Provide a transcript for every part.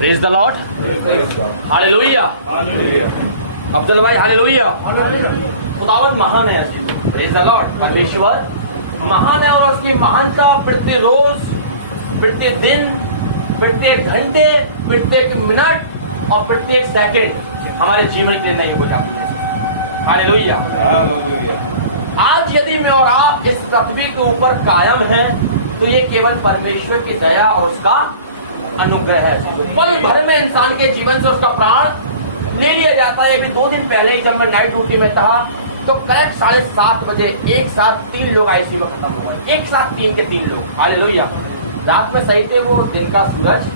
Praise the Lord, hallelujah. Abdul भाई hallelujah. खुदावंद महान है अजीज, प्रेज द लॉर्ड। परमेश्वर महान है और उसकी महानता प्रतिरोज, प्रत्येक दिन, प्रत्येक घंटे, प्रत्येक मिनट और प्रत्येक सेकंड हमारे जीवन के लिए नहीं हो जाती है। हालेलुया। आज यदि मैं और आप इस पृथ्वी के ऊपर कायम हैं तो ये केवल परमेश्वर की दया और उसका अनुग्रह है। पल भर में इंसान के जीवन से उसका प्राण ले लिया जाता है। अभी 2 दिन पहले ही जब मैं नाइट ड्यूटी में था तो करेक्ट 7:30 बजे एक साथ 3 लोग आईसीयू में खत्म हो गए। एक साथ 3 लोग। हालेलुया। रात में सही थे, वो दिन का सूरज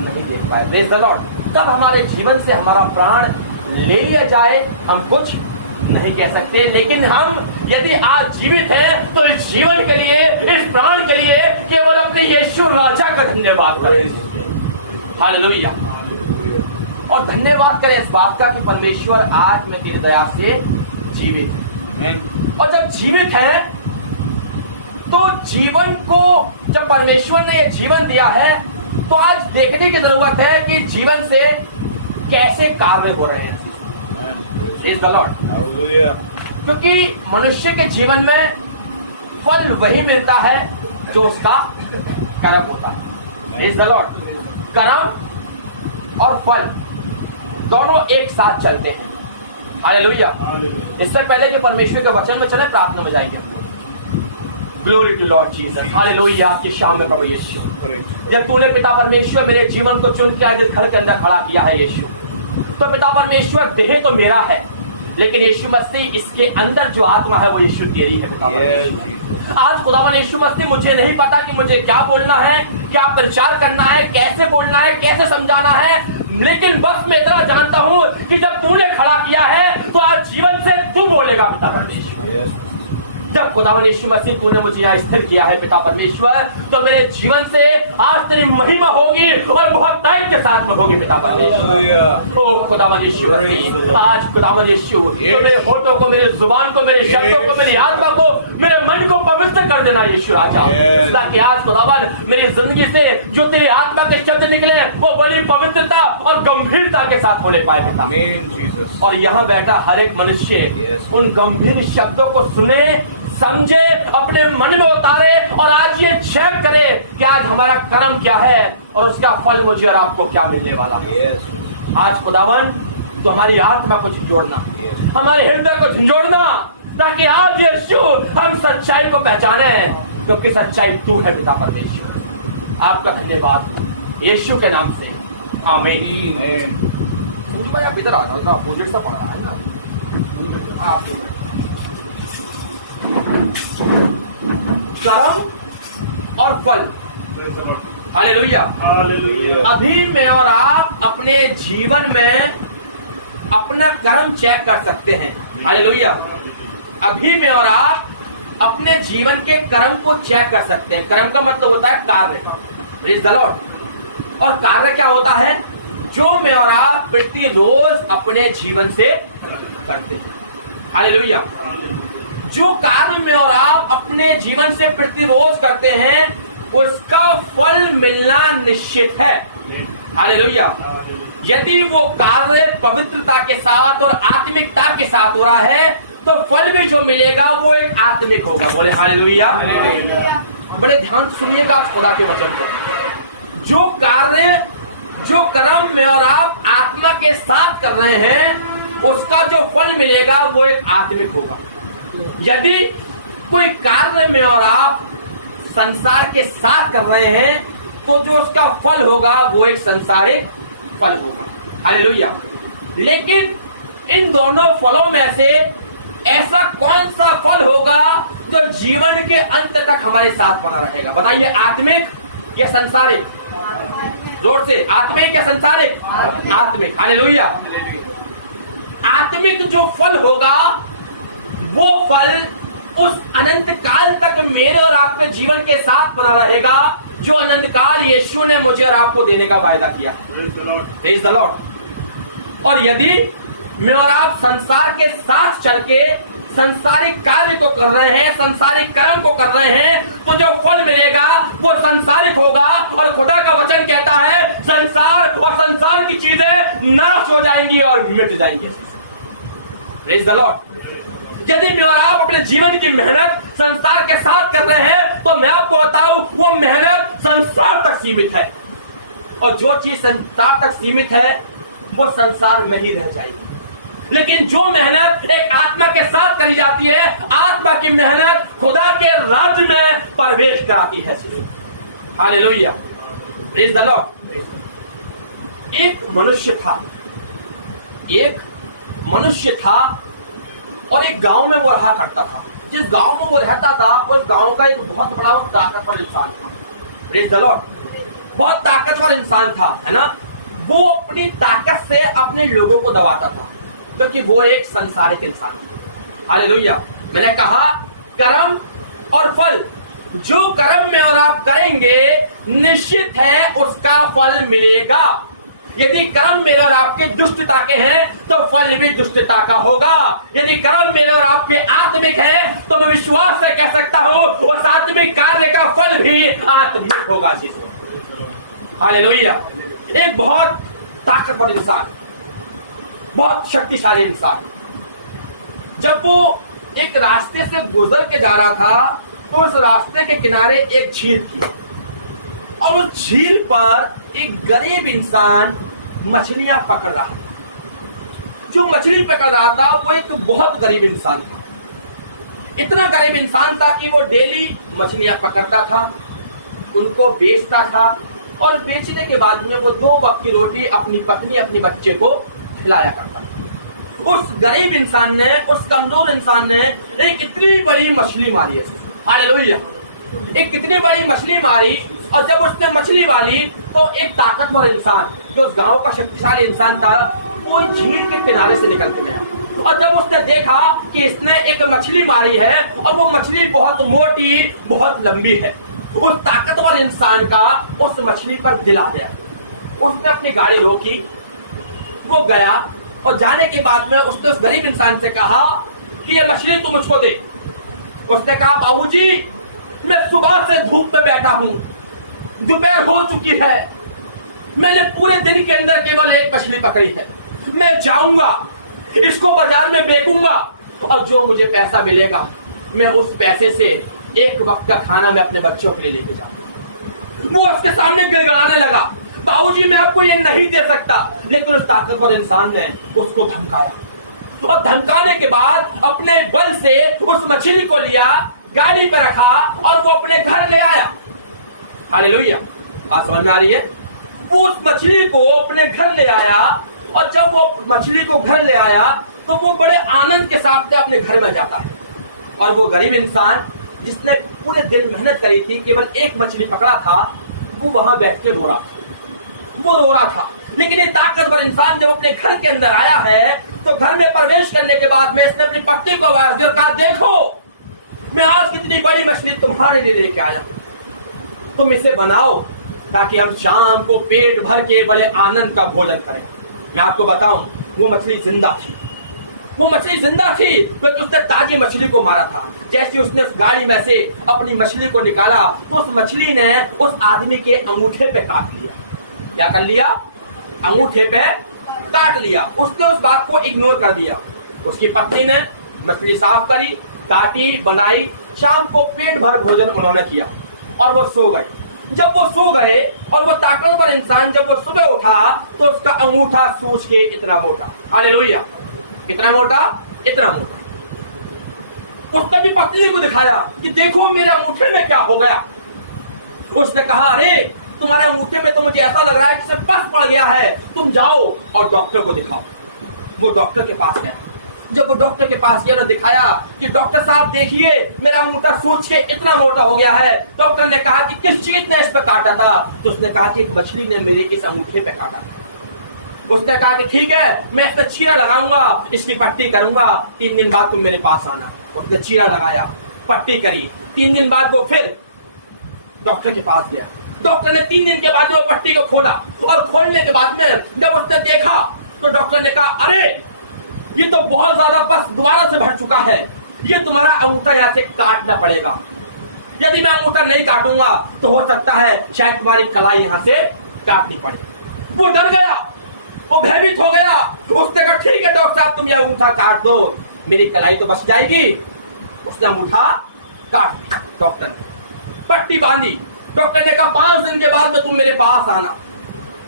नहीं देख पाए। Praise the Lord. तब हमारे जीवन से हमारा प्राण ले लिया जाए हम कुछ नहीं कह सकते, लेकिन हम यदि आज जीवित हैं तो इस जीवन के लिए, इस प्राण के लिए केवल अपने यीशु राजा का धन्यवाद करें। हालेलुया। और धन्यवाद करें इस बात का कि परमेश्वर आज मैं तेरी दया से जीवित है। और जब जीवित है तो जीवन को, जब परमेश्वर ने यह जीवन दिया है तो आज देखने की जरूरत है कि जीवन से कैसे कार्य हो रहे हैं। Praise the Lord. क्योंकि मनुष्य के जीवन में फल वही मिलता है जो उसका कर्म होता है। Praise the Lord. कर्म और फल दोनों एक साथ चलते हैं। हालेलुया। इससे पहले कि परमेश्वर के वचन में चले, प्रार्थना में जाएंगे। Glory to Lord Jesus. Hallelujah. कि शाम में प्रभु यीशु, जब तूने पिता परमेश्वर मेरे जीवन को चुन के आज इस घर के अंदर खड़ा किया है यीशु, तो पिता परमेश्वर देह तो मेरा है, लेकिन यीशु मसीह इसके अंदर जो आत्मा है वो यीशु तेरी है। पिता परमेश्वर, आज खुदावन यीशु मसीह, मुझे नहीं पता कि मुझे क्या बोलना है, क्या प्रचार करना है, कैसे बोलना है, कैसे समझाना है, लेकिन बस मैं इतना जानता हूं कि जब तूने खड़ा किया है तो आज जीवन से तू बोलेगा। पिता परमेश्वर, जब खुदावन यीशु मसीह तूने मुझे यहाँ स्थिर किया है पिता परमेश्वर, तो मेरे जीवन से आज तेरी महिमा होगी और बहुत टाइम के साथ बढ़ोगी। पिता परमेश्वर, ओ खुदावन यीशु मसीह, आज खुदावन यीशु तो मेरे होठों को, मेरे जुबान को, मेरे शब्दों को, मेरी आत्मा को, मेरे मन को पवित्र कर देना यीशु राजा, ताकि आज खुदावन मेरी जिंदगी से जो तेरी आत्मा के शब्द निकले वो बड़ी पवित्रता और गंभीरता के साथ होने पाए पिता। और यहाँ बैठा हर एक मनुष्य उन गंभीर शब्दों को सुने, समझे, अपने मन में उतारे और आज ये चेक करे कि आज हमारा कर्म क्या है और उसका फल मुझे और आपको क्या मिलने वाला है। आज खुदावन तो हमारी आत्मा को झंझोड़ना, हमारे हृदय को झंझोड़ना, ताकि आज यीशु हम सच्चाई को पहचाने, क्योंकि सच्चाई तू है पिता परमेश्वर। आपका धन्यवाद यीशु के नाम से, आमीन। भाई आप इधर आ जाओ, अपोजिट सा पड़ रहा है ना आप। कर्म और फल। हालेलुया। अभी मैं और आप अपने जीवन में अपना कर्म चेक कर सकते हैं। हालेलुया। अभी मैं और आप अपने जीवन के कर्म को चेक कर सकते हैं। कर्म का मतलब होता है कार्य। Praise the Lord. और कार्य क्या होता है? जो मैं और आप प्रतिरोज अपने जीवन से करते हैं। हालेलुया। जो कार्य में और आप अपने जीवन से प्रतिरोध करते हैं उसका फल मिलना निश्चित है। हालेलुया। यदि वो कार्य पवित्रता के साथ और आत्मिकता के साथ हो रहा है तो फल भी जो मिलेगा वो एक आत्मिक होगा। बोले हालेलुया। बड़े ध्यान सुनिएगा खुदा के वचन को। जो कार्य, जो कर्म में और आप आत्मा के साथ कर रहे हैं उसका जो फल मिलेगा वो एक आत्मिक होगा। यदि कोई कार्य में और आप संसार के साथ कर रहे हैं तो जो उसका फल होगा वो एक संसारिक फल होगा। हालेलुया। लेकिन इन दोनों फलों में से ऐसा कौन सा फल होगा जो जीवन के अंत तक हमारे साथ बना रहेगा? बताइए, आत्मिक या संसारिक? जोर से, आत्मिक या संसारिक? आत्मिक। हालेलुया। आत्मिक जो फल होगा वो फल उस अनंत काल तक मेरे और आपके जीवन के साथ बना रहेगा जो अनंत काल यीशु ने मुझे और आपको देने का वायदा किया। Praise the Lord. और यदि मैं और आप संसार के साथ चल के संसारिक कार्य को कर रहे हैं, संसारिक कर्म को कर रहे हैं, तो जो फल मिलेगा वो संसारिक होगा। और खुदा का वचन कहता है संसार और मिट जाएंगे। Praise the Lord. यदि मैं और आप अपने जीवन की मेहनत संसार के साथ कर रहे हैं तो मैं आपको बताऊं वो मेहनत संसार तक सीमित है, और जो चीज संसार तक सीमित है वो संसार में ही रह जाएगी। लेकिन जो मेहनत एक आत्मा के साथ करी जाती है, आत्मा की मेहनत खुदा के राज्य में प्रवेश कराती है। Hallelujah, praise the Lord. एक मनुष्य था और एक गांव में वो रहा करता था। जिस गांव में वो रहता था उस गांव का एक बहुत बड़ा ताकतवर इंसान था। Praise the Lord. बहुत ताकतवर इंसान था, है ना। वो अपनी ताकत से अपने लोगों को दबाता था, क्योंकि वो एक संसारिक इंसान था। हालेलुया। मैंने कहा कर्म और फल, जो कर्म में और आप करेंगे निश्चित है उसका फल मिलेगा। यदि कर्म मेरे और आपके दुष्टता के हैं तो फल भी दुष्टता का होगा। यदि कर्म मेरे और आपके आत्मिक है तो मैं विश्वास से कह सकता हूं उस आत्मिक कार्य का फल भी आत्मिक होगा। हालेलुया। एक बहुत ताकतवर इंसान, बहुत शक्तिशाली इंसान, जब वो एक रास्ते से गुजर के जा रहा था तो उस रास्ते के किनारे एक झील थी, और उस झील पर एक गरीब इंसान मछलियां पकड़ रहा था। जो मछली पकड़ रहा था वो एक बहुत गरीब इंसान था। इतना गरीब इंसान था कि वो डेली मछलियां पकड़ता था, उनको बेचता था, और बेचने के बाद में वो 2 वक्त की रोटी अपनी पत्नी अपने बच्चे को खिलाया करता था। उस गरीब इंसान ने, उस कमजोर इंसान ने एक इतनी बड़ी मछली मारी है। हालेलुया। एक कितनी बड़ी मछली मारी, और जब उसने मछली मारी तो एक ताकतवर इंसान जो उस गांव का शक्तिशाली इंसान था वो झील के किनारे से निकल के गया, और जब उसने देखा कि इसने एक मछली मारी है और वो मछली बहुत मोटी बहुत लंबी है, उस ताकतवर इंसान का उस मछली पर दिल आ गया। उसने अपनी गाड़ी रोकी, वो गया, और जाने के बाद में उसने उस गरीब इंसान से कहा कि ये मछली तू मुझको दे। उसने कहा बाबूजी मैं सुबह से धूप में बैठा हूं, दोपहर हो चुकी है, मैंने पूरे दिन के अंदर केवल एक मछली पकड़ी है, मैं जाऊंगा इसको बाजार में बेचूंगा, और जो मुझे पैसा मिलेगा मैं उस पैसे से एक वक्त का खाना मैं अपने बच्चों के लिए लेके जाऊंगा। वो उसके सामने गिड़गिड़ाने लगा, बाबूजी मैं आपको ये नहीं दे सकता। लेकिन उस ताकतवर इंसान ने उसको धमकाया, और धमकाने के बाद अपने बल से उस मछली को लिया, गाड़ी पे रखा और वो अपने घर ले आया। हालेलुया। बात समझ में आ रही है? वो उस मछली को अपने घर ले आया, और जब वो मछली को घर ले आया तो वो बड़े आनंद के साथ अपने घर में जाता है। और वो गरीब इंसान जिसने पूरे दिन मेहनत करी थी, केवल एक मछली पकड़ा था, वो वहां बैठ के रो रहा था। वो रो रहा था। लेकिन ये ताकतवर इंसान जब अपने घर के अंदर आया है तो घर में प्रवेश करने के बाद में इसने अपनी पत्नी को आवाज दी और कहा देखो मैं आज कितनी बड़ी मछली तुम्हारे लिए लेके आया, तुम इसे बनाओ ताकि हम शाम को पेट भर के बड़े आनंद का भोजन करें। मैं आपको बताऊं वो मछली जिंदा थी। वो मछली जिंदा थी क्योंकि उसने ताजी मछली को मारा था। जैसे उसने उस गाड़ी में से अपनी मछली को निकाला तो उस मछली ने उस आदमी के अंगूठे पे काट लिया। क्या कर लिया? अंगूठे पे काट लिया। उसने उस बात को इग्नोर कर दिया। उसकी पत्नी ने मछली साफ करी, काटी, बनाई, शाम को पेट भर भोजन उन्होंने किया और वो सो गए। जब वो सो गए और वो ताकतवर इंसान जब वो सुबह उठा तो उसका अंगूठा सूज के इतना मोटा। हालेलुया। कितना मोटा? इतना मोटा। उसने भी पत्नी को दिखाया कि देखो मेरे अंगूठे में क्या हो गया। उसने कहा अरे तुम्हारे अंगूठे में तो मुझे ऐसा लग रहा है कि पस पड़ गया है, तुम जाओ और डॉक्टर को दिखाओ। वो डॉक्टर के पास गया। जब वो डॉक्टर के पास गया, दिखाया कि डॉक्टर साहब देखिए मेरा अंगूठा सूज के इतना मोटा हो गया है। डॉक्टर ने कहा कि किस चीज ने इस पे काटा था? तो उसने कहा कि एक मछली ने मेरे इस अंगूठे पे काटा था। उसने कहा कि ठीक है मैं इसमें चीरा लगाऊंगा, इसकी पट्टी करूंगा, 3 दिन बाद तुम मेरे पास आना। उसने चीरा लगाया, पट्टी करी। 3 दिन बाद वो फिर डॉक्टर के पास गया। डॉक्टर ने 3 दिन के बाद वो पट्टी को खोला और खोलने के बाद में जब उसने देखा तो डॉक्टर ने कहा अरे ये तो बहुत ज्यादा पस दोबारा से भर चुका है, ये तुम्हारा अंगूठा यहाँ से काटना पड़ेगा। यदि मैं अंगूठा नहीं काटूंगा तो हो सकता है शायद तुम्हारी कलाई यहाँ से काटनी पड़े। वो डर गया वो भयभीत हो गया। उसने कहा ठीक है डॉक्टर साहब, तुम ये अंगूठा काट दो, मेरी कलाई तो बच जाएगी। उसने अंगूठा काट दिया। डॉक्टर ने पट्टी बांधी। डॉक्टर ने कहा 5 दिन के बाद में तुम मेरे पास आना।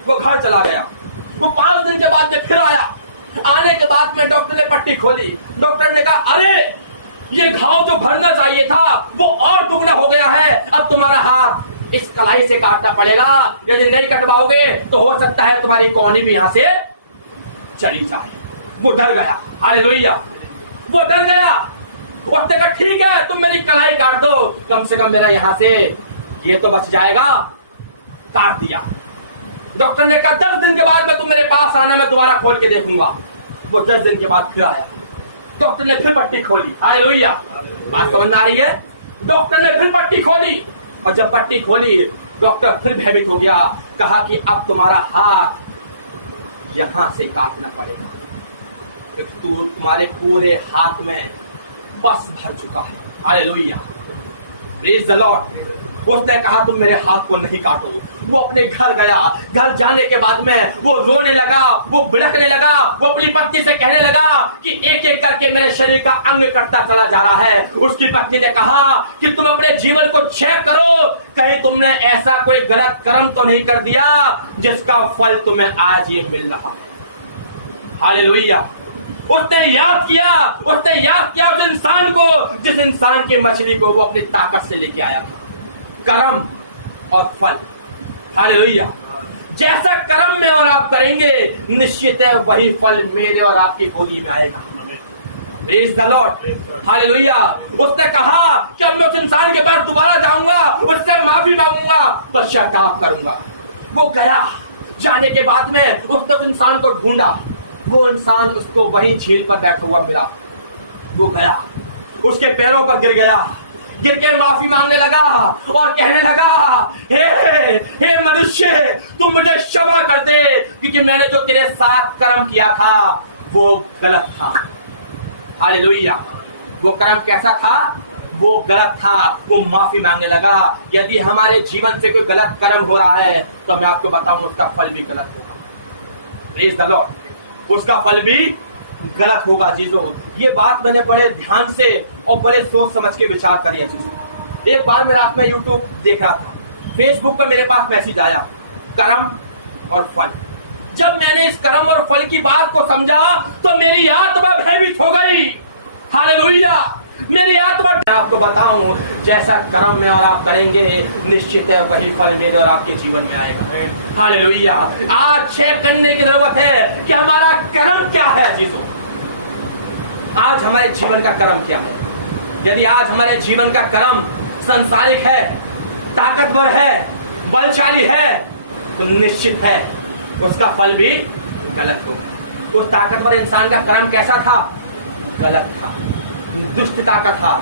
वो घर चला गया। वो 5 दिन के बाद में फिर आया। आने के बाद में डॉक्टर ने पट्टी खोली। डॉक्टर ने कहा अरे ये घाव जो भरना चाहिए था वो और दुगना हो गया है, अब तुम्हारा हाथ इस कलाई से काटना पड़ेगा। यदि नहीं कटवाओगे तो हो सकता है तुम्हारी कौनी भी यहां से चली जाए। वो डर गया। हालेलुया। वो डर गया। उसने कहा ठीक है तुम मेरी कलाई काट दो, कम से कम मेरा यहां से ये तो बच जाएगा। काट दिया। डॉक्टर ने कहा 10 दिन के बाद में तुम मेरे पास आना, मैं दोबारा खोल के देखूंगा। वो 10 दिन के बाद फिर आया। डॉक्टर ने फिर पट्टी खोली। हालेलुया। बात समझ आ रही है? डॉक्टर ने फिर पट्टी खोली, और जब पट्टी खोली डॉक्टर फिर भयभीत हो गया। कहा कि अब तुम्हारा हाथ यहां से काटना पड़ेगा, क्योंकि तुम्हारे पूरे हाथ में बस भर चुका है। हालेलुया। Praise the Lord. उसने कहा तुम मेरे हाथ को नहीं काटो। वो अपने घर गया। घर जाने के बाद में वो रोने लगा, वो बिड़कने लगा। वो अपनी पत्नी से कहने लगा कि एक एक करके मेरे शरीर का अंग कटता चला जा रहा है। उसकी पत्नी ने कहा कि तुम अपने जीवन को चेक करो, कहीं तुमने ऐसा कोई गलत कर्म तो नहीं कर दिया जिसका फल तुम्हें आज ये मिल रहा है। हालेलुया। उसने याद किया उस इंसान को, जिस इंसान की मछली को वो अपनी ताकत से लेके आया था। कर्म और फल। हालेलुया। जैसा कर्म में और आप करेंगे निश्चित है वही फल मेरे और आपकी गोदी में आएगा। Praise the Lord. हालेलुया। उसने कहा कि अब मैं उस इंसान के पास दोबारा जाऊंगा, उससे माफी मांगूंगा, पश्चाताप करूंगा। वो गया। जाने के बाद में उसने उस इंसान को ढूंढा। वो इंसान उसको वही झील पर बैठा हुआ मिला। वो गया, उसके पैरों पर गिर गया, गिर के माफी मांगने लगा और कहने लगा हे मनुष्य, तुम मुझे क्षमा कर दे, क्योंकि मैंने जो तेरे साथ कर्म किया था वो गलत था। हालेलुया। वो कर्म कैसा था? वो गलत था। वो माफी मांगने लगा। यदि हमारे जीवन से कोई गलत कर्म हो रहा है तो मैं आपको बताऊं उसका फल भी गलत होगा। Praise the Lord. उसका फल भी गलत होगा। चीजों ये बात मैंने बड़े ध्यान से और बड़े सोच समझ के विचार करी है। चीजों एक बार मैं रात में यूट्यूब देख रहा था, फेसबुक पे मेरे पास मैसेज आया, कर्म और फल। जब मैंने इस कर्म और फल की बात को समझा तो मेरी आत्मा भयभीत हो गई। हालेलुया। मेरी आत्मा, मैं आपको बताऊं जैसा कर्म में और आप करेंगे निश्चित है वही फल मेरे और आपके जीवन में आएगा। हालेलुया। आज चेक करने की जरूरत है कि हमारा कर्म क्या है। चीजों आज हमारे जीवन का कर्म क्या है? यदि आज हमारे जीवन का कर्म संसारिक है, ताकतवर है, बलशाली है, तो निश्चित है उसका फल भी गलत होगा। उस ताकतवर इंसान का कर्म कैसा था? गलत था, दुष्टता का था।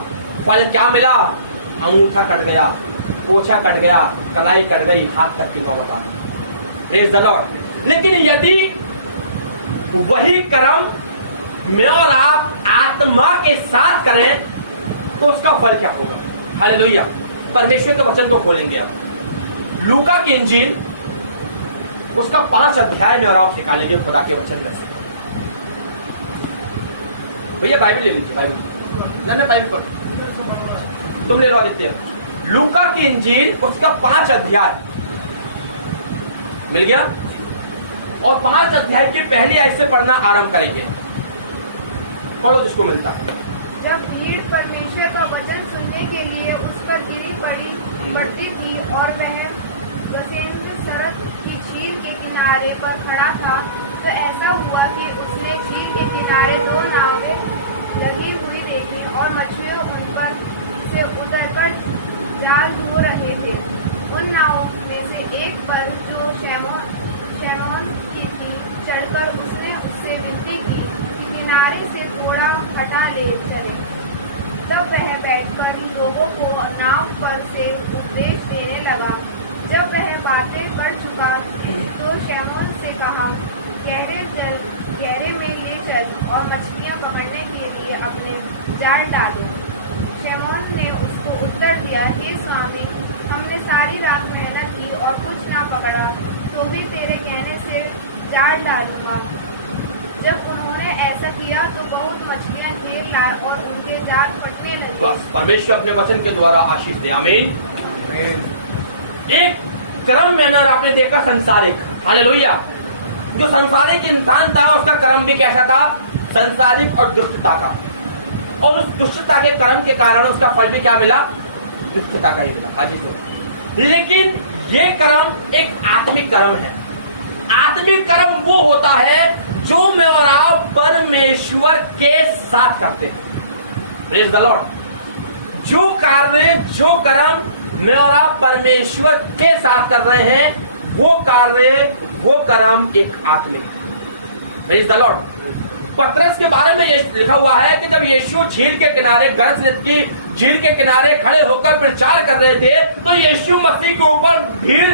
फल क्या मिला? अंगूठा कट गया, पोछा कट गया, कलाई कट गई, हाथ तक की दौड़। Praise the Lord. लेकिन यदि वही कर्म मैं और आप आत्मा के साथ करें तो उसका फल क्या होगा? हालेलुया। परमेश्वर के वचन को खोलेंगे आप। लूका की इंजील उसका 5 अध्याय में और आप निकालेंगे खुदा के वचन कैसे। भैया बाइबल ले लीजिए। बाइबल पढ़, तुम ले लो आदित्य। लूका की इंजील उसका 5 अध्याय मिल गया, और 5 अध्याय की पहली आयत से पढ़ना आरंभ करेंगे। पढ़ो जिसको मिलता। जब भीड़ परमेश्वर का वचन सुनने के लिए उस पर गिरी पड़ती थी और वह गसेंद्र सड़क की झील के किनारे पर खड़ा था, तो ऐसा हुआ कि उसने झील के किनारे 2 नावें लगी हुई देखी और मछलियों उन पर से उतरकर जाल धो रहे थे। उन नावों में से एक पर जो शैमोन की थी चढ़कर उसने उससे विनती की कि किनारे से थोड़ा हटा ले चले। तब वह बैठकर लोगों को नाव पर से उपदेश देने लगा। जब वह बातें कर चुका तो शैमोन से कहा, गहरे में ले चल और मछलियां पकड़ने के लिए अपने जाल डालो। शैमोन ने उसको उत्तर दिया, हे स्वामी, हमने सारी रात मेहनत की और कुछ ना पकड़ा, तो भी तेरे कहने से जाल डालूंगा। जब उन्होंने ऐसा किया तो बहुत मछलियां घेर लाए और उनके जाल फटने लगे। बस परमेश्वर अपने वचन के द्वारा आशीष दे। आमीन। एक कर्म मैंने आपने देखा संसारिक, हालेलुया। जो संसारिक इंसान था उसका कर्म भी कैसा था? संसारिक और दुष्टता का। और उस दुष्टता के कर्म के कारण उसका फल भी क्या मिला? दुष्टता का ही मिला। हाजी तो लेकिन ये कर्म एक आत्मिक कर्म है। आत्मिक कर्म वो होता है जो मैं और आप परमेश्वर के साथ करते हैं। Praise the Lord. जो कार्य, जो कर्म मैं और आप परमेश्वर के साथ कर रहे हैं, वो कार्य, वो कर्म एक आत्मिक। Praise the Lord. पतरस के बारे में ये लिखा हुआ है कि जब यीशु झील के किनारे, गर्द की झील के किनारे खड़े होकर प्रचार कर रहे थे तो यीशु मसीह के ऊपर भीड़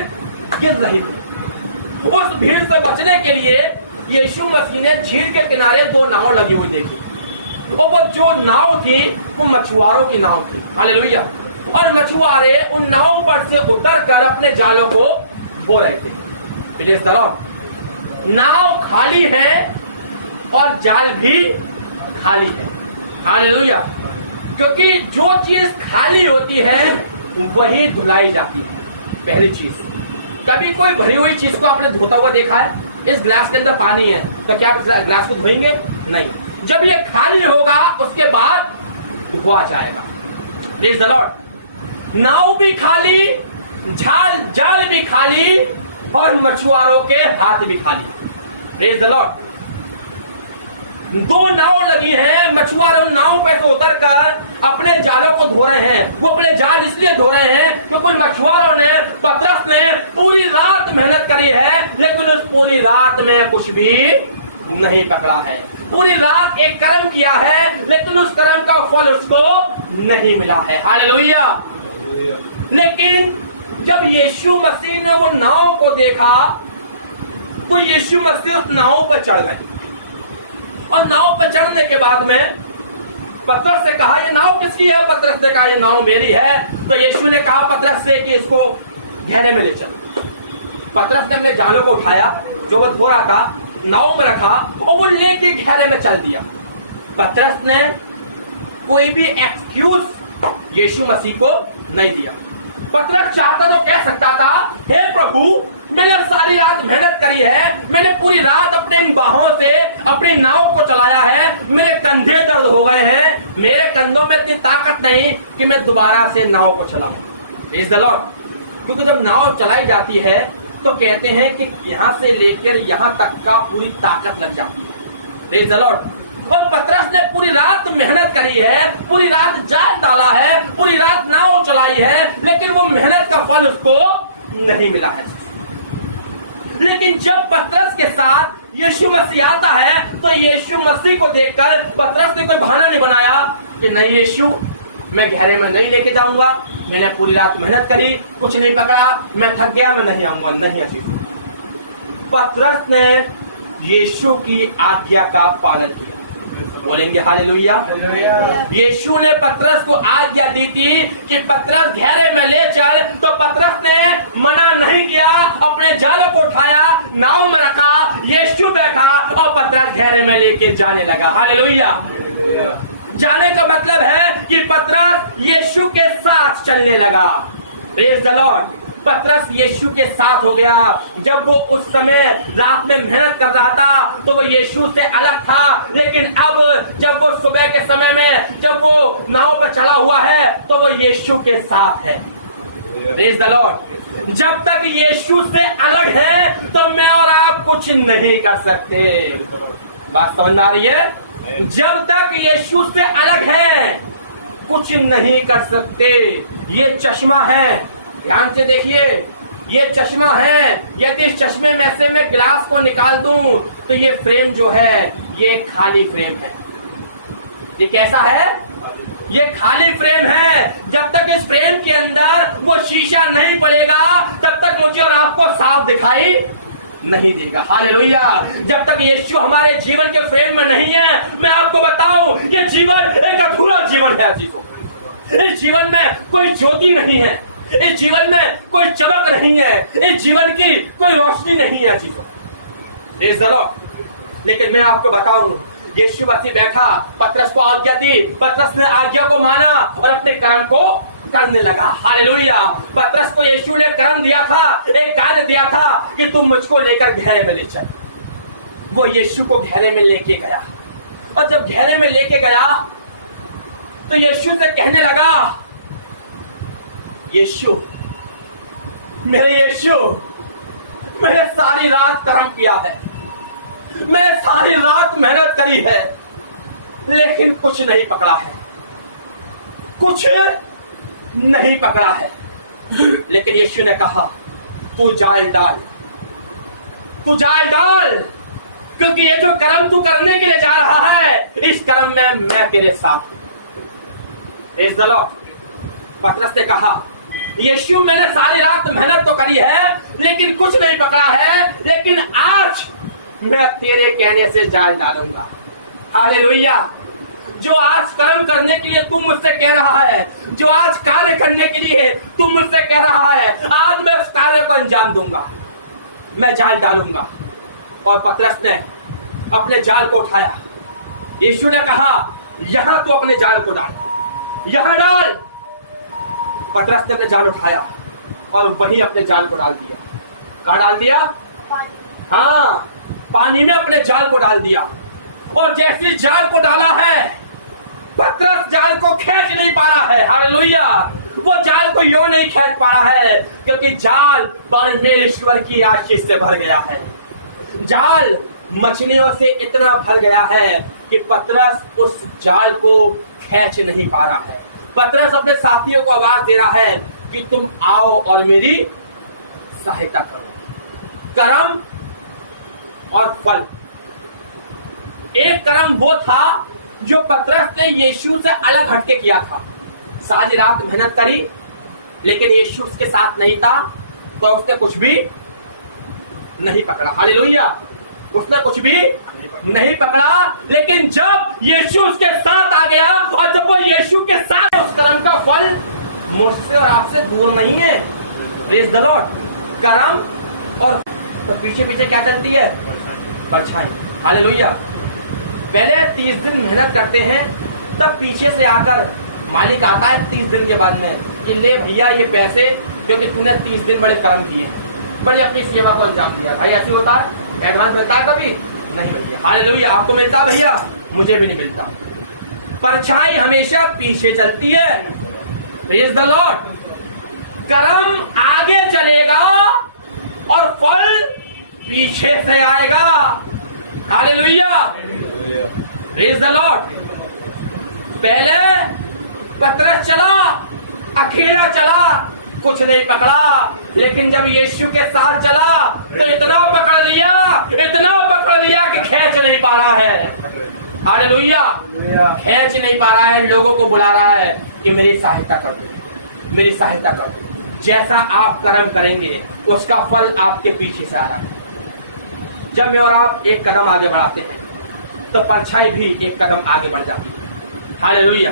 गिर रही थी। उस भीड़ से बचने के लिए यीशु मसीह ने झील के किनारे 2 नाव लगी हुई देखी। और वो जो नाव थी वो मछुआरों की नाव थी। हालेलुया। और मछुआरे उन नाव पर से उतरकर अपने जालों को धो रहे थे। Praise the Lord. नाव खाली है और जाल भी खाली है। हालेलुया। क्योंकि जो चीज खाली होती है वही धुलाई जाती है। पहली चीज, कभी कोई भरी हुई चीज को आपने धोता हुआ देखा है? इस ग्लास के अंदर पानी है तो क्या ग्लास को धोएंगे? नहीं। जब ये खाली होगा उसके बाद धुआ जाएगा। Praise the Lord. नाव भी खाली, जाल भी खाली और मछुआरों के हाथ भी खाली। Praise the Lord. 2 नाव लगी है, मछुआरे नाव पे से उतर कर अपने जालों को धो रहे हैं। वो अपने जाल इसलिए धो रहे हैं क्योंकि मछुआरों ने, पतरस ने पूरी रात मेहनत करी है लेकिन उस पूरी रात में कुछ भी नहीं पकड़ा है। पूरी रात एक कर्म किया है लेकिन उस कर्म का फल उसको नहीं मिला है। हालेलुया। लेकिन जब यीशु मसीह ने वो नाव को देखा तो यीशु मसीह उस नाव पर चढ़ गए। और नाव पर चढ़ने के बाद में पतरस से कहा, ये नाव किसकी है? पतरस ने कहा, ये नाव मेरी है। तो यीशु ने कहा पतरस से कि इसको गहरे में ले चल। पतरस ने अपने जालों को उठाया जो वो धो रहा था, नाव में रखा और वो लेके गहरे में चल दिया। पतरस ने कोई भी एक्सक्यूज यीशु मसीह को नहीं दिया। पतरस चाहता तो कह सकता था, हे प्रभु, मैंने सारी रात मेहनत करी है, मैंने पूरी रात अपने इन बाहों से अपनी नाव को चलाया है, मेरे कंधे दर्द हो गए हैं, मेरे कंधों में इतनी ताकत नहीं कि मैं दोबारा से नाव को चलाऊं। Praise the Lord. क्योंकि जब नाव चलाई जाती है तो कहते हैं कि यहां से लेकर यहां तक का पूरी ताकत लग जाती है। Praise the Lord. और पतरस ने पूरी रात मेहनत करी है, पूरी रात जाल डाला है, पूरी रात नाव चलाई है, लेकिन वो मेहनत का फल उसको नहीं मिला है। लेकिन जब पतरस के साथ यीशु मसीह आता है तो यीशु मसीह को देखकर पतरस ने कोई बहाना नहीं बनाया कि नहीं यीशु, मैं गहरे में नहीं लेके जाऊंगा, मैंने पूरी रात मेहनत करी, कुछ नहीं पकड़ा, मैं थक गया, मैं नहीं आऊंगा। नहीं अच्छी। पतरस ने यीशु की आज्ञा का पालन किया। बोलेंगे हालेलुया। यीशु ने पतरस को आज्ञा दी थी कि पतरस गहरे में ले चल, तो पतरस ने मना नहीं किया, अपने जालों को उठाया, नाव में रखा, यीशु बैठा और पतरस गहरे में लेके जाने लगा। हालेलुया। जाने का मतलब है कि पतरस यीशु के साथ चलने लगा। Praise the Lord. पतरस यीशु के साथ हो गया। जब वो उस समय रात में मेहनत कर रहा था तो वो यीशु से अलग था, लेकिन अब जब वो सुबह के समय में जब वो नाव पर चढ़ा हुआ है तो वो यीशु के साथ है। Praise the Lord. जब तक यीशु से अलग है तो मैं और आप कुछ नहीं कर सकते। बात समझ आ रही है? जब तक यीशु से अलग है कुछ नहीं कर सकते। ये चश्मा है, ध्यान से देखिए, ये चश्मा है। यदि इस चश्मे में से मैं ग्लास को निकाल दूं तो ये फ्रेम जो है ये खाली फ्रेम है। ये कैसा है? ये खाली फ्रेम है। जब तक इस फ्रेम के अंदर वो शीशा नहीं पड़ेगा तब तक मुझे और आपको साफ दिखाई नहीं देगा। हालेलुया। जब तक यीशु हमारे जीवन के फ्रेम में नहीं है, मैं आपको बताऊं, ये जीवन एक अधूरा जीवन है। इस जीवन में कोई ज्योति नहीं है, इस जीवन में कोई चमक नहीं है, इस जीवन की कोई रोशनी नहीं है। चीजों प्रेज़ द लॉर्ड। लेकिन मैं आपको बताऊं, यीशु मसीह बैठा, पतरस को आज्ञा दी, पतरस ने आज्ञा को माना और अपने कर्म को करने लगा। हालेलुया। पतरस को यीशु ने कर्म दिया था, एक कार्य दिया था कि तुम मुझको लेकर घेरे में ले चल। वो यीशु को घेरे में लेके गया, और जब घेरे में लेके गया तो यीशु से कहने लगा, यीशु, मेरे यीशु, मैंने सारी रात कर्म किया है, मैंने सारी रात मेहनत करी है, लेकिन कुछ नहीं पकड़ा है, कुछ नहीं पकड़ा है। लेकिन यीशु ने कहा, तू जाल डाल, तू जाल डाल, क्योंकि ये जो कर्म तू करने के लिए जा रहा है, इस कर्म में मैं तेरे साथ हूं। Praise the Lord. पतरस ने कहा, यीशु, मैंने सारी रात मेहनत तो करी है, लेकिन कुछ नहीं पकड़ा है, लेकिन आज मैं तेरे कहने से जाल डालूंगा। हालेलुया। जो आज कर्म करने के लिए तुम मुझसे कह रहा है, जो आज कार्य करने के लिए तुम मुझसे कह रहा है, आज मैं उस कार्य को अंजाम दूंगा, मैं जाल डालूंगा। और पतरस ने अपने जाल को उठाया। यीशु ने कहा, यहां तो अपने जाल को डाल, यहां डाल। पतरस ने अपने जाल उठाया और वहीं अपने जाल को डाल दिया। कहां डाल दिया? हाँ, पानी में अपने जाल को डाल दिया। और जैसे जाल को डाला है, पतरस जाल को खींच नहीं पा रहा है। हालेलुया। वो जाल को यूं नहीं खींच पा रहा है, क्योंकि जाल परमेश्वर की आशीष से भर गया है। जाल मछलियों से इतना भर गया है कि पतरस उस जाल को खींच नहीं पा रहा है। पतरस अपने साथियों को आवाज दे रहा है कि तुम आओ और मेरी सहायता करो। कर्म और फल। एक कर्म वो था जो पतरस ने यीशु से अलग हटके किया था। सारी रात मेहनत करी, लेकिन यीशु उसके साथ नहीं था, तो उसने कुछ भी नहीं पकड़ा। हालेलुया। उसने कुछ भी नहीं पकड़ा, लेकिन जब यीशु उसके साथ आ गया और जब वो यीशु के साथ, उस कर्म का फल मुझसे और आपसे दूर नहीं है। Praise the Lord. कर्म और तो पीछे पीछे क्या चलती है? परछाई। हालेलुया। पहले 30 दिन मेहनत करते हैं, तब पीछे से आकर मालिक आता है 30 दिन के बाद में कि ले भैया ये पैसे, क्योंकि तूने 30 दिन बड़े कर्म किए हैं, बड़े अपनी सेवा को अंजाम दिया। भाई ऐसे होता है? एडवांस मिलता है कभी? नहीं भैया। हालेलुया। आपको मिलता भैया? मुझे भी नहीं मिलता। परछाई हमेशा पीछे चलती है। Praise the Lord. कर्म आगे चलेगा और फल पीछे से आएगा। हालेलुया। Praise the Lord. पहले पतरस चला, अकेला चला, कुछ नहीं पकड़ा, लेकिन जब यीशु के साथ चला तो इतना पकड़ लिया कि खींच नहीं पा रहा है। हालेलुया। खींच नहीं पा रहा है, लोगों को बुला रहा है कि मेरी सहायता कर दो, मेरी सहायता कर दो। जैसा आप कर्म करेंगे उसका फल आपके पीछे से आ रहा है। जब मैं और आप एक कदम आगे बढ़ाते हैं तो परछाई भी एक कदम आगे बढ़ जाती है। हालेलुया।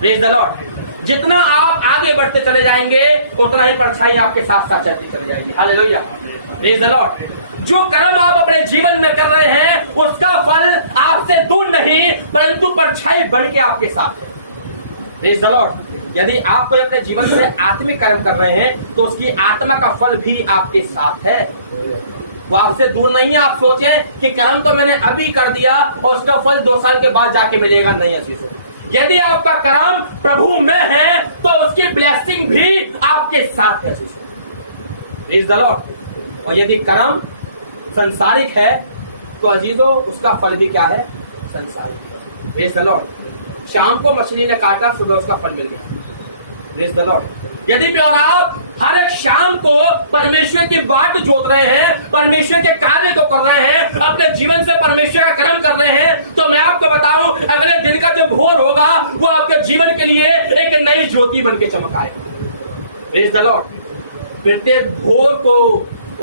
Praise the Lord. जितना आप आगे बढ़ते चले जाएंगे, उतना ही परछाई आपके साथ साथ चलती चली जाएगी। हालेलुया। Praise the Lord. जो कर्म आप अपने जीवन में कर रहे हैं, उसका फल आपसे दूर नहीं, परंतु परछाई बढ़ के आपके साथ है। Praise the Lord. यदि आप कोई अपने जीवन में आत्मिक कर्म कर रहे हैं, तो उसकी आत्मा का फल भी आपके साथ है, वो आपसे दूर नहीं है। आप सोचें कि कर्म तो मैंने अभी कर दिया और उसका फल 2 साल के बाद जाके मिलेगा, नहीं ऐसी सोच। यदि आपका कर्म प्रभु में है तो उसकी ब्लेसिंग भी आपके साथ है। Praise the Lord. और यदि कर्म संसारिक है तो अजीजों, उसका फल भी क्या है? संसारिक। Praise the Lord. शाम को मछली ने काटा, सुबह उसका फल मिल गया। Praise the Lord. यदि भी और आप हर एक शाम को परमेश्वर की बाट जोत रहे हैं, परमेश्वर के कार्य को कर रहे हैं, अपने जीवन से परमेश्वर का कर्म कर रहे हैं, तो मैं आपको बताऊं, अगले दिन का जो भोर होगा वो आपके जीवन के लिए एक नई ज्योति बन के चमक आएगा। Praise the Lord. प्रत्येक भोर को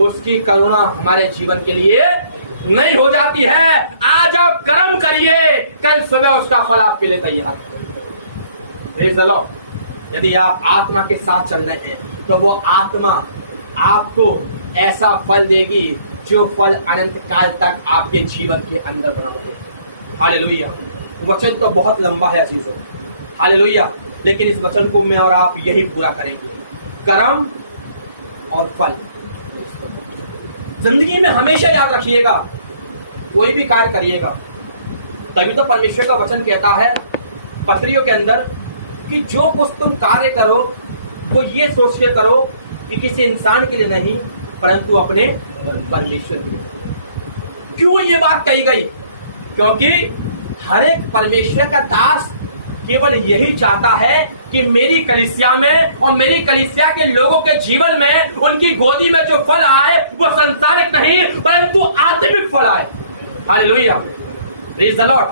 उसकी करुणा हमारे जीवन के लिए नई हो जाती है। आज आप कर्म करिए, कल सुबह उसका फल आपके लिए तैयार है। Praise the Lord. यदि आप आत्मा के साथ चल रहे हैं तो वो आत्मा आपको ऐसा फल देगी जो फल अनंत काल तक आपके जीवन के अंदर बनाओगे। हालेलुया। वचन तो बहुत लंबा है अजीजों, हालेलुया, लेकिन इस वचन को मैं और आप यही पूरा करेंगे। कर्म और फल जिंदगी में हमेशा याद रखिएगा। कोई भी कार्य करिएगा, तभी तो परमेश्वर का वचन कहता है पत्रियों के अंदर कि जो कुछ तुम कार्य करो वो ये सोच के करो कि किसी इंसान के लिए नहीं परंतु अपने परमेश्वर के लिए। क्यों ये बात कही गई? क्योंकि हर एक परमेश्वर का दास केवल यही चाहता है कि मेरी कलीसिया में और मेरी कलीसिया के लोगों के जीवन में उनकी गोदी में जो फल आए वो संसारिक नहीं परंतु आत्मिक फल आए। Hallelujah, praise the Lord.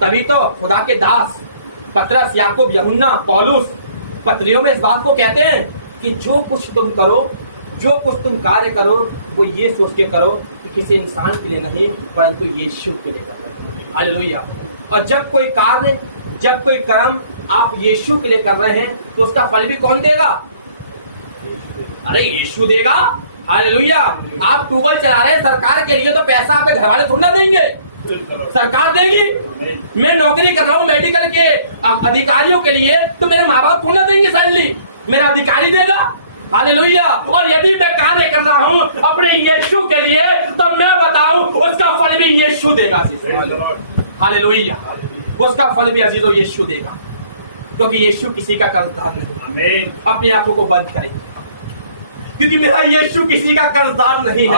तभी तो खुदा के दास पतरस, याकूब, यूहन्ना, पौलुस पत्रियों में इस बात को कहते हैं कि जो कुछ तुम करो, जो कुछ तुम कार्य करो वो ये सोच के करो कि किसी इंसान के लिए नहीं परंतु यीशु के लिए करो। हालेलुया। और जब कोई कार्य, जब कोई कर्म आप यीशु के लिए कर रहे हैं तो उसका फल भी कौन देगा? अरे यीशु देगा। हालेलुया। आप ट्यूबवेल चला रहे हैं सरकार के लिए तो पैसा आपके घर वाले थोड़ा देंगे, सरकार देगी। मैं नौकरी कर रहा हूँ मेडिकल के अधिकारियों के लिए तो मेरे माँ बाप थोड़ा देंगे सैलरी, मेरा अधिकारी देगा। हालेलुया। और यदि मैं कार्य कर रहा हूँ अपने यीशु के लिए तो मैं बताऊं उसका फल भी यीशु देगा। हालेलुया। उसका फल भी अजीजों यीशु देगा, क्योंकि यीशु किसी का कर्जदार नहीं। अपनी आंखों को बंद करें, क्योंकि मेरा यीशु किसी का कर्जदार नहीं है।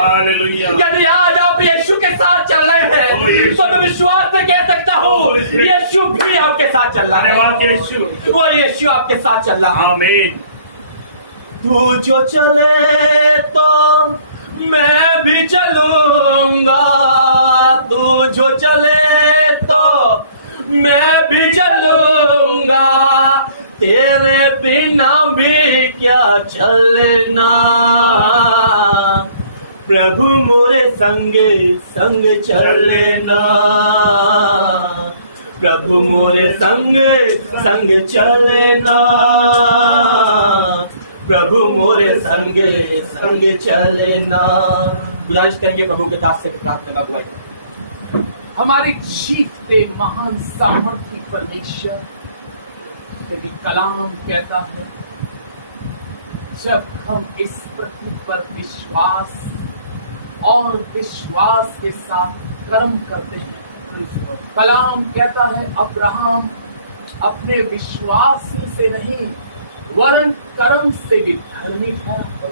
यदि आज आप यीशु के साथ चल रहे हैं तो मैं विश्वास से कह सकता हूँ यीशु भी आपके साथ चल रहा है। वो यीशु आपके साथ चल रहा है। आमीन। तू जो चले तो मैं भी चलूंगा, तू जो चले तो मैं भी चलूंगा, तेरे बिना भी क्या चलना, प्रभु मोरे संग संग चलना, प्रभु मोरे संग संग चलना, प्रभु मोरे संग संग चलना। गुजारिश करेंगे प्रभु के दास से प्रार्थना करवाइए। हमारे जीतते महान सामर्थ्य परमेश्वर यदि कलाम कहता है जब हम इस पृथ्वी पर विश्वास और विश्वास के साथ कर्म करते हैं, कलाम कहता है अब्राहम अपने विश्वास ही से नहीं वरन कर्म से भी धर्मी ठहरा।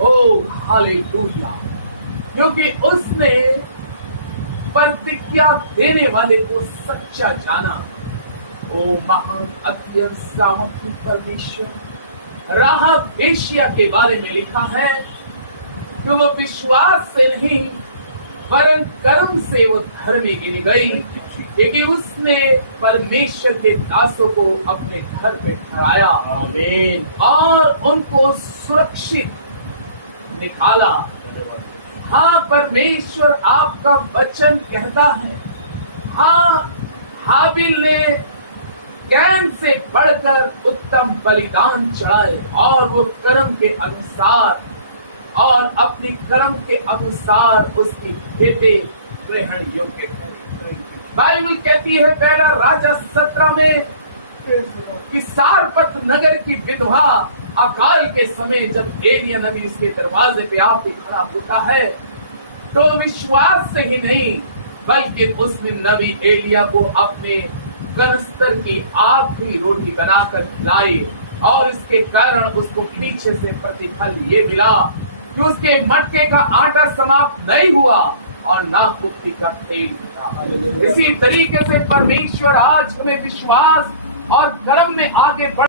ओ हालेलुया, क्योंकि उसने प्रतिज्ञा देने वाले को सच्चा जाना। ओ महान अत्यंत सामर्थी परमेश्वर। राहब वेश्या के बारे में लिखा है कि वो विश्वास से नहीं वरन कर्म से वो धर्मी गिनी गई, क्योंकि उसने परमेश्वर के दासों को अपने घर में ठहराया। आमीन। और उनको सुरक्षित निकाला। हाँ, परमेश्वर आपका वचन कहता है, हाँ, हाबिल ने कैन से बढ़कर उत्तम बलिदान चढ़ाए और वो कर्म के अनुसार और अपनी कर्म के अनुसार उसकी भेंटें ग्रहण योग्य ठहरी। बाइबल कहती है पहला राजा 17 में कि सारपत नगर की विधवा अकाल के समय जब एलिया नबी इसके दरवाजे पे आके खड़ा होता है तो विश्वास से ही नहीं बल्कि उसने नबी एलिया को अपने कनस्तर की आखिरी रोटी बनाकर खिलाई और इसके कारण उसको पीछे से प्रतिफल ये मिला कि उसके मटके का आटा समाप्त नहीं हुआ और ना मुक्ति का तेल मिला। इसी तरीके से परमेश्वर आज हमें विश्वास और कर्म में आगे बढ़